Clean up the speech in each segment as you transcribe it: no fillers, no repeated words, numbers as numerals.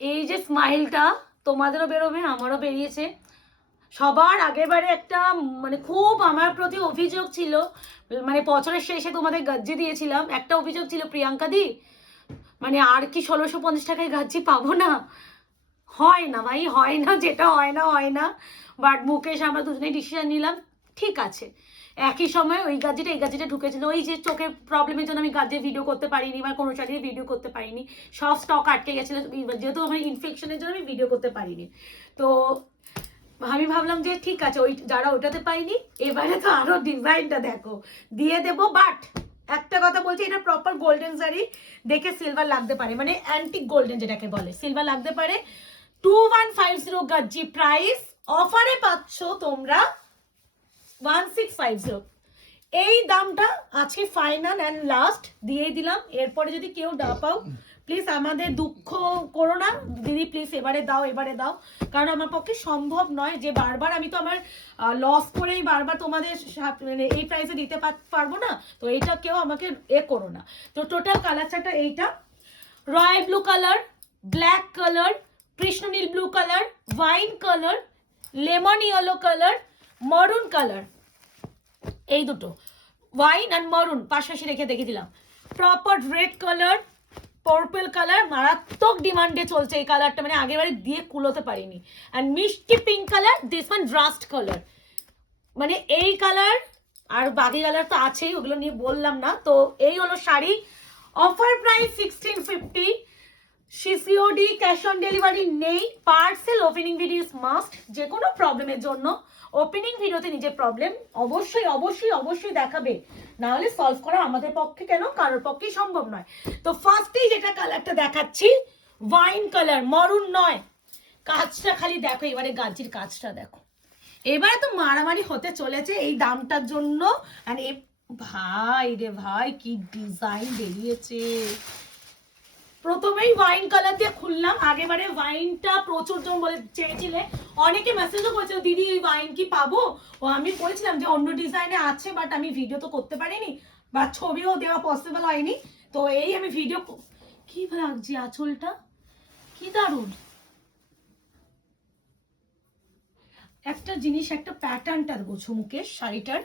এই যে স্মাইলটা তোমাদেরও বেরোবে, আমারও বেরিয়েছে। সবার আগেরবারে একটা মানে খুব আমার প্রতি অভিযোগ ছিল, মানে বছরের শেষে তোমাদের গাজ্জি দিয়েছিলাম, একটা অভিযোগ ছিল প্রিয়াঙ্কা দি মানে আর কি 1650 টাকায় গাজ্জি পাবো না? হয় না ভাই, হয় না, যেটা হয় না হয় না। বাট মুকেশ আমরা দুজনেই ডিসিশন নিলাম ঠিক আছে। একই সময় ওই গাজিটা এই গাজিটা ঢুকেছিল, ওই যে চোখের প্রবলেমের জন্য আমি গাজে ভিডিও করতে পারিনি বা কোনো শাড়ির ভিডিও করতে পারিনি, সব স্টক আটকে গেছিলো, যেহেতু আমার ইনফেকশনের জন্য আমি ভিডিও করতে পারিনি। তো আমি ভাবলাম যে ঠিক আছে, ওই যারা ওটাতে পাইনি এবারে তো আরো ডিজাইনটা দেখো দিয়ে দেবো। বাট একটা কথা বলছি, এটা প্রপার গোল্ডেন শাড়ি, দেখে সিলভার লাগতে পারে, মানে অ্যান্টিক গোল্ডেন যেটাকে বলে, সিলভার লাগতে পারে। 2150 গাজ্জি প্রাইস, অফারে পাচ্ছ তোমরা 1650। এই দামটা আছে ফাইনাল অ্যান্ড লাস্ট দিয়েই দিলাম। এরপরে যদি কেউ না পাও প্লিজ আমাদের দুঃখ করো না দিদি, প্লিজ এবারে দাও, এবারে দাও, কারণ আমার পক্ষে সম্ভব নয় যে বারবার, আমি তো আমার লস করেই বারবার তোমাদের মানে এই প্রাইসে দিতে পারবো না। তো এইটা কেউ আমাকে করো না। তো টোটাল কালার চারটা এইটা, royal blue colour, black colour, কৃষ্ণনীল blue colour, wine colour, lemon yellow colour, maroon colour, এই দুটো ওয়াইন অ্যান্ড মরুন পাশাপাশি রেখে দেখে দিলাম। Proper red colour, purple colour, মারাত্মক ডিমান্ডে চলছে এই কালারটা, মানে আগেরবারে দিয়ে কুলোতে পারিনি। অ্যান্ড মিষ্টি pink colour, this one rushed colour, মানে এই কালার আর বাকি কালার তো আছেই, ওগুলো নিয়ে বললাম না। তো এই হলো sari, offer price 1650, COD cash on delivery নেই, পার্সেল ওপেনিং ভিডিও মাস্ট। যে কোনো প্রবলেমের জন্য ওপেনিং ভিডিওতে নিজের প্রবলেম অবশ্যই অবশ্যই অবশ্যই দেখাবে, না হলে সলভ করা আমাদের পক্ষে কেন কারোর পক্ষেই সম্ভব নয়। তো ফার্স্টেই যেটা কালারটা দেখাচ্ছি ওয়াইন কালার, মরুন নয়, কাজটা খালি দেখো, এবারে গাজির কাজটা দেখো, এবারে তো মারামারি হতে চলেছে এই দামটার জন্য। আর ভাই রে ভাই কি ডিজাইন বেরিয়েছে। প্রথমেই ওয়াইন কালার দিয়ে খুললাম, আগেবারে ওয়াইনটা প্রচুর জন বলে চেয়েছিলে, অনেকে মেসেজও করেছিল দিদি এই ওয়াইন কি পাবো। ও আমি বলেছিলাম যে অন্য ডিজাইনে আছে, বাট আমি ভিডিও তো করতে পারিনি বা ছবিও দেওয়া পসিবল হয়নি। তো এই আমি ভিডিও, কি লাগছে আঁচলটা, কি দারুণ একটা জিনিস, একটা প্যাটার্নটা গোছো মুকেশ শাড়িটার,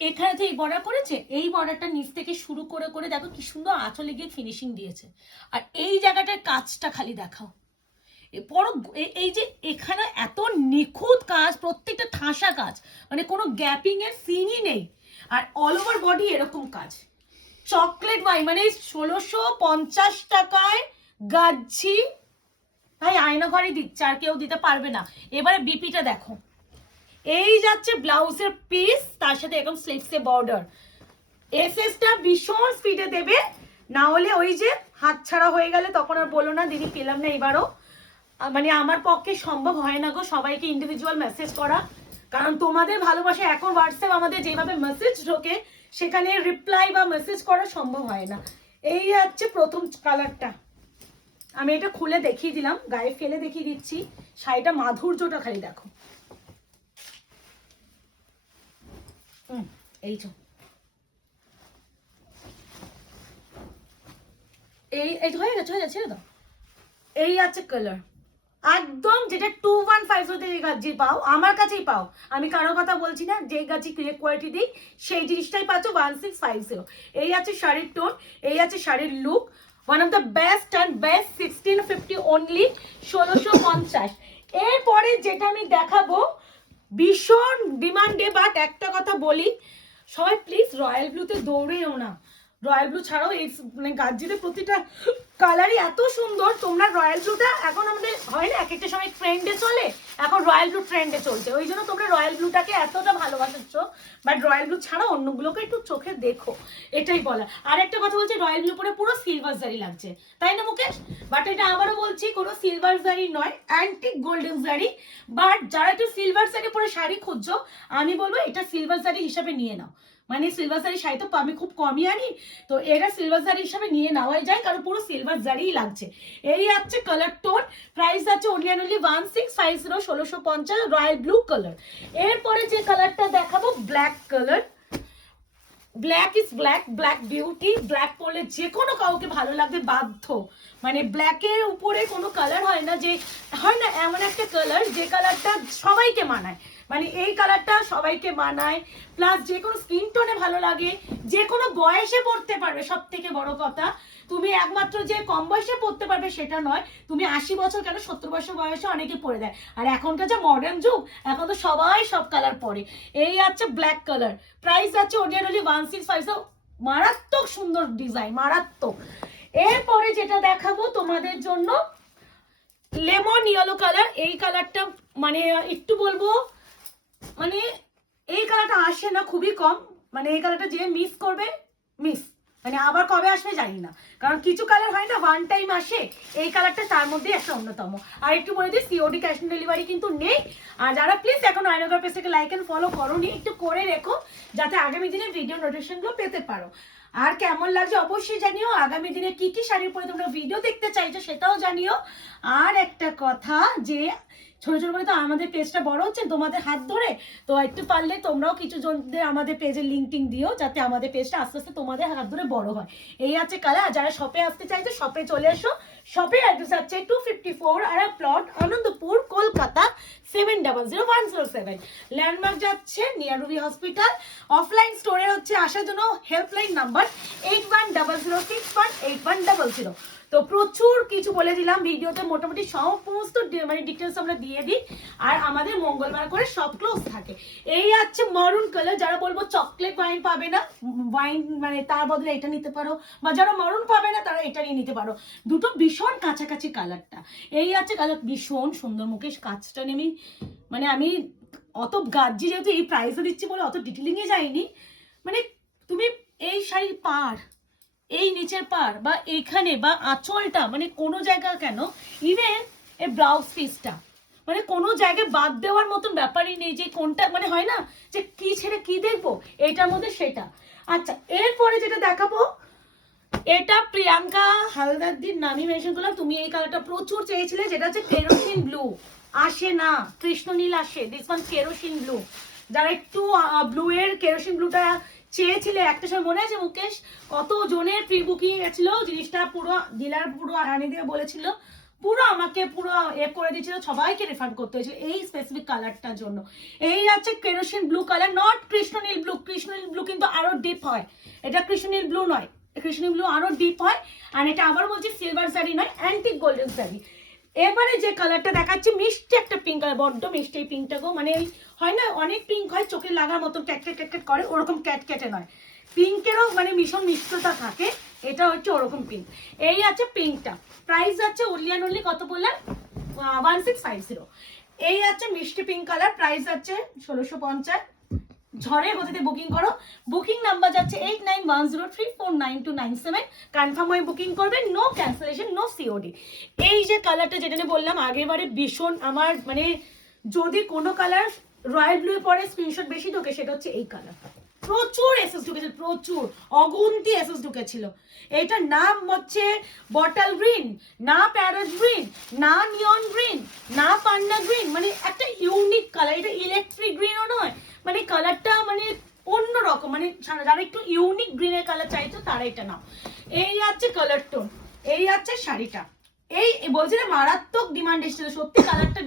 এখানে যে এই বর্ডার করেছে, এই বর্ডারটা নিচ থেকে শুরু করে করে দেখো কি সুন্দর আঁচলে গিয়ে ফিনিশিং দিয়েছে। আর এই জায়গাটার কাজটা খালি দেখাও, বড় এই যে এখানে এত নিখুঁত কাজ, প্রত্যেকটা ঠাসা কাজ, মানে কোনো গ্যাপিং এর সিনই নেই। আর অল ওভার বডি এরকম কাজ, চকলেট ওয়াই, মানে 1650 টাকায় গাচ্ছি ভাই, আয়না ঘরে দিচ্ছে, আর কেউ দিতে পারবে না। এবারে বিপিটা দেখো, এই যাচ্ছে ব্লাউজের পিস, তার সাথে এরকম স্লিভসে বর্ডার, এসএসটা ভীষণ স্পিডে দেবে, না হলে ওই যে হাত ছাড়া হয়ে গেলে তখন আর বলো না দিদি পেলাম না। এবারও মানে আমার পক্ষে সম্ভব হয় না গো সবাইকে ইন্ডিভিজুয়াল মেসেজ করা, কারণ তোমাদের ভালোবাসা এখন হোয়াটসঅ্যাপ আমাদের যেভাবে মেসেজ ঢোকে সেখানে রিপ্লাই বা মেসেজ করা সম্ভব হয় না। এই হচ্ছে প্রথম কালারটা, আমি এটা খুলে দেখিয়ে দিলাম, গায়ে ফেলে দেখিয়ে দিচ্ছি, শাড়িটা মাধুর্যটা খালি দেখো। এই তো এই হয়ে গেছে, হয়ে গেছে তো। এই আছে কালার, একদম যেটা 2150 গাজি পাও আমার কাছেই পাও, আমি কারোর কথা বলছি না, যে গাজি কোয়ালিটি দিই সেই জিনিসটাই পাচ্ছ 1650। এই আছে শাড়ির টোন, এই আছে শাড়ির look, one of the best and best, 1650 only, 1650। এরপরে যেটা আমি দেখাবো ভীষণ ডিমান্ডে, বাট একটা কথা বলি, সবাই প্লিজ রয়্যাল ব্লুতে দৌড়েও না, রয়্যাল ব্লু ছাড়াও এই মানে গাজ্জিতে প্রতিটা কালারই এত সুন্দর। তোমরা রয়্যাল ব্লুটা এখন আমাদের হয় না এক একটা সময় ট্রেন্ডে চলে, এখন রয়্যাল ব্লু ট্রেন্ডে চলছে, ওই জন্য তোমরা রয়্যাল ব্লুটাকে এতটা ভালোবাসছো, বাট রয়্যাল ব্লু ছাড়া অন্যগুলোকে একটু চোখে দেখো, এটাই বলা। আর একটা কথা বলছি, রয়্যাল ব্লু পরে পুরো সিলভার জারি লাগছে, তাই না মুকেশ? বাট এটা আবারও বলছি কোনো সিলভার জারি নয়, অ্যান্টিক গোল্ডেন জারি। বাট যারা একটু সিলভার জারি পরে শাড়ি খুঁজছো, আমি বলবো এটা সিলভার জারি হিসাবে নিয়ে নাও, মানে সিলভার জারি শাড়ি তো আমি খুব কমই আনি, তো এটা সিলভার জারি হিসাবে নিয়ে নেওয়াই যায়, কারণ পুরো সিলভার জারিই লাগছে। এই হচ্ছে কালার টোন, প্রাইস আছে অনলি 1650, 1650, রয়্যাল ব্লু কালার। এরপরে যে কালারটা দেখাবো black colour, black is black, black beauty. Black পরলে যে কোনো কাউকে ভালো লাগবে বাধ্য। মানে ব্ল্যাকের উপরে কোনো কালার হয় না, যে হয় না এমন একটা কালার যে কালারটা সবাইকে মানায়। মানে এই কালারটা সবাইকে মানায়, প্লাস যে কোনো স্কিন টোনে ভালো লাগে, যে কোনো বয়সে পড়তে পারবে। সব থেকে বড় কথা, তুমি একমাত্র যে কম বয়সে পড়তে পারবে সেটা নয়, তুমি 80 বছর কেন 70 বছর বয়সে অনেকে পরে দেয়। আর এখনকার যে মডার্ন যুগ, এখন তো সবাই সব কালার পরে। এই আছে ব্ল্যাক কালার, প্রাইস আছে অনলি 165। মারাত্মক সুন্দর ডিজাইন, মারাত্মক। এরপরে যেটা দেখাবো তোমাদের জন্য লেমন ইয়েলো কালার। এই কালারটা মানে একটু বলবো, মানে এই কালারটা আসে না, খুবই কম। মানে এই কালারটা যে মিস করবে মিস, মানে আবার কবে আসবে জানি না, কারণ কিছু কালার হয় না ওয়ান টাইম আসে, এই কালারটা তার মধ্যে একটা অন্যতম। আর একটু বলে দিই, সিওডি ক্যাশ অন ডেলিভারি কিন্তু নেই। আর যারা প্লিজ এখন আয়নগর পেজটাকে লাইক এন্ড ফলো করোনি, একটু করে রেখো যাতে আগামী দিনে ভিডিও নোটিফিকেশনগুলো পেতে পারো। আর কেমন লাগছে অবশ্যই জানিও, আগামী দিনে কি কি শাড়ির পরে তোমরা ভিডিও দেখতে চাইছো সেটাও জানিও। আর একটা কথা, যে ছোট ছোট করে তো আমাদের পেজটা বড় হচ্ছে তোমাদের হাত ধরে, তো একটু পারলে তোমরাও কিছু জনদের আমাদের পেজের লিঙ্ক টিং দিও, যাতে আমাদের পেজটা আস্তে আস্তে তোমাদের হাত ধরে বড় হয়। এই আছে কালার। যারা শপে আসতে চাইছো শপে চলে এসো। শপের অ্যাড্রেস আছে 254 আরা প্লট, আনন্দপুর, কলকাতা 700107। ল্যান্ডমার্ক যাচ্ছে নিয়ার রুবি হসপিটাল। অফলাইন স্টোরে হচ্ছে আসার জন্য হেল্পলাইন নাম্বার 8100618100। তো প্রচুর কিছু বলে দিলাম ভিডিওতে, মোটামুটি সমস্ত মানে ডিটেলস আমরা দিয়ে দিই। আর আমাদের মঙ্গলবার করে সব ক্লোজ থাকে। এই আছে মারুন কালার। যারা বলবো চকলেট ওয়াইন পাবে না, ওয়াইন মানে তার বদলে এটা নিতে পারো, বা যারা মারুন পাবে না তারা এটা নিয়ে নিতে পারো। দুটো ভীষণ কাছাকাছি কালারটা। এই আছে কালার, ভীষণ সুন্দর। মুকেশ কাজটা নেমে মানে আমি অত গাজ্জি, যেহেতু এই প্রাইসে দিচ্ছি বলে অত ডিটেলিংয়ে যাইনি। মানে তুমি এই শাড়ির পাড়, এই নিচের পাড়, বা এইখানে বা আঁচলটা, মানে কোনো জায়গা কেন, ইভেন এই ব্লাউজ পিসটা, মানে কোনো জায়গায় বাদ দেওয়ার মতন ব্যাপারই নেই, যে কোনটা মানে হয় না যে কি ছেড়ে কি দেখবো, এটার মধ্যে সেটা। আচ্ছা, এরপরে যেটা দেখাবো, এটা প্রিয়াঙ্কা হালদারদির নামই মেনশন করলাম। তুমি এই কালারটা প্রচুর চেয়েছিলে, যেটা হচ্ছে কেরোসিন ব্লু। আসে না, কৃষ্ণ নীল আসে, দিস ওয়ান কেরোসিন ব্লু। যারা একটু ব্লু এর কেরোসিন ব্লুটা চেয়েছিলে, একটা সময় মনে আছে মুকেশ কত জনের প্রি বুকিং গেছিল, জিনিসটা পুরো ডিলার পুরো আনি দিয়ে বলেছিল, পুরো আমাকে পুরো করে দিয়েছিল, সবাইকে রিফান্ড করতে হয়েছিল এই স্পেসিফিক কালারটার জন্য। এই আছে কেরোসিন ব্লু কালার, নট কৃষ্ণনীল ব্লু। কৃষ্ণনীল ব্লু কিন্তু আরো ডিপ হয়, এটা কৃষ্ণনীল ব্লু নয়। কৃষ্ণ ব্লু আরো ডিপ হয়। আর এটা আবার বলছি সিলভার শাড়ি নয়, অ্যান্টিক গোল্ডেন শাড়ি। এবারে যে কালারটা দেখাচ্ছি মিষ্টি একটা পিঙ্ক কালার, বড্ড মিষ্টি এই পিঙ্কটা গো। মানে হয় না অনেক পিঙ্ক হয় চোখে লাগার মতো ক্যাটক্যাট ক্যাটক্যাট করে, ওরকম ক্যাটক্যাটে নয়, পিঙ্কেরও মানে ভীষণ মিষ্টতা থাকে, এটা হচ্ছে ওরকম পিঙ্ক। এই আছে পিঙ্কটা, প্রাইস আছে অনলি কত বললাম 1650। এই আছে মিষ্টি পিঙ্ক কালার, প্রাইস আছে 1650। ঝড়ের গতিতে বুকিং করো। বুকিং নাম্বার যাচ্ছে 8910349297। কনফার্ম হয়ে বুকিং করবে, নো ক্যান্সেলেশন, নো সিওডি। এই যে কালারটা যেটা নিয়ে বললাম আগেরবারে, ভীষণ আমার মানে যদি কোনো কালার রয়্যাল ব্লু পরে স্ক্রিনশট বেশি ঢোকে সেটা হচ্ছে এই কালার। প্রচুর এসএস ঢুকেছিল, প্রচুর অগুন্তি এসএস ঢুকেছিল। এইটার নাম হচ্ছে বটল গ্রিন, না প্যারট গ্রিন, না নিয়ন গ্রিন, না পান্ডা গ্রিন, মানে একটা ইউনিক কালার। এটা ইলেকট্রিক গ্রিনও নয়, মানে কালারটা মানে অন্য রকম, মানে যারা একটু ইউনিক গ্রিনের কালার চাইছো তারা এটা নাও। এই আছে কালার টোন, এই আছে শাড়িটা। এই বলছি না মারাত্মক ডিমান্ড এসেছিল, সত্যি কালারটা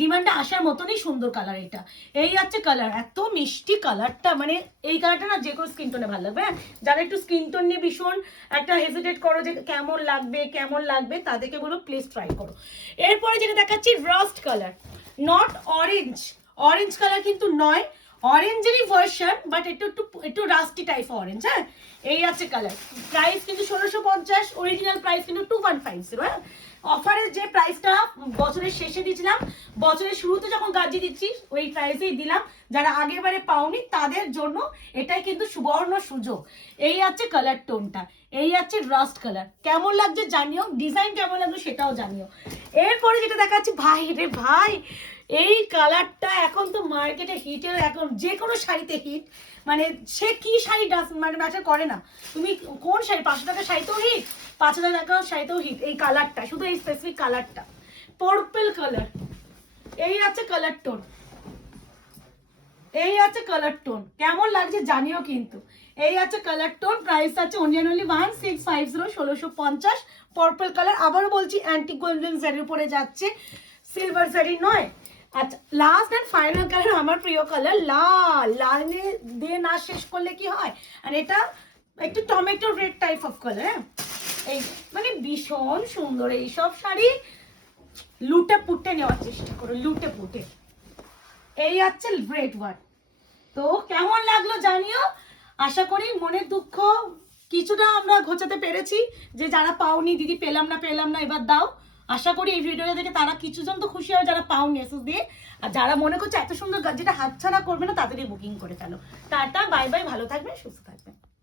ডিমান্ডে আসার মতনই সুন্দর কালার এটা। এই আছে কালার, এত মিষ্টি কালারটা, মানে এই কালারটা না যে কোনো স্কিন টোনে ভালো লাগবে। হ্যাঁ, যারা একটু স্কিন টোন নিয়ে ভীষণ একটা হেজিটেট করো যে কেমন লাগবে কেমন লাগবে, তাদেরকে বলো প্লিজ ট্রাই করো। এরপরে যেটা দেখাচ্ছি rushed colour, not orange. Orange colour কিন্তু নয়, অরেঞ্জেরই ভার্সন, বাট একটু একটু একটু রাস্টি টাইপ অরেঞ্জ। হ্যাঁ, এই আছে কালার, প্রাইস কিন্তু 1650, অরিজিনাল প্রাইস কিন্তু 2150। হ্যাঁ, অফারের যে প্রাইসটা বছরের শেষে দিয়েছিলাম, বছরের শুরুতে যখন গাজি দিচ্ছি ওই প্রাইসেই দিলাম। যারা আগেরবারে পাওনি তাদের জন্য এটাই কিন্তু সুবর্ণ সুযোগ। এই আছে কালার টোনটা, এই আছে রাস্ট কালার। কেমন লাগছে জানিও, ডিজাইন কেমন লাগলো সেটাও জানিও। এরপরে যেটা দেখাচ্ছি, ভাই রে ভাই, এই কালারটা এখন তো মার্কেটে হিটের, এখন যে কোনো শাড়িতে হিট। মানে সে কি শাড়ি মানে ম্যাটার করে না, তুমি কোন শাড়ি, 500 টাকার শাড়িতেও হিট, 5000 টাকার শাড়িতেও হিট। এই কালারটা, শুধু এই স্পেসিফিক কালারটা, পার্পল কালার। এই আছে কালার টোন, এই আছে কালার টোন, কেমন লাগছে জানিও কিন্তু। এই আছে কালার টোন, প্রাইস আছে অনলি 1650, 1650, পার্পল কালার। আবারও বলছি অ্যান্টিক গোল্ডেন জারির উপরে যাচ্ছে, সিলভার জারি নয়। আচ্ছা, লাস্ট এন্ড ফাইনাল কালার, আমার প্রিয় কালার লাল। লাল দিয়ে না শেষ করলে কি হয়, আর এটা একটু tomato red type of colour. হ্যাঁ, এই মানে ভীষণ সুন্দর। এইসব শাড়ি লুটে পুটে নেওয়ার চেষ্টা করো, লুটে পুটে। এই আছে রেড ওয়ান। তো কেমন লাগলো জানিও। আশা করি মনের দুঃখ কিছুটা আমরা ঘোচাতে পেরেছি, যে যারা পাওনি দিদি পেলাম না এবার দাও। আশা করি এই ভিডিওটা দেখে তারা কিছুজন তো খুশি হবে যারা পাওনি এসএস দিয়ে, আর যারা মনে করছে এত সুন্দর যেটা হাতছাড়া করবে না তাদেরই বুকিং করে ফেলো। টাটা, বাই বাই, ভালো থাকবেন, সুস্থ থাকবেন।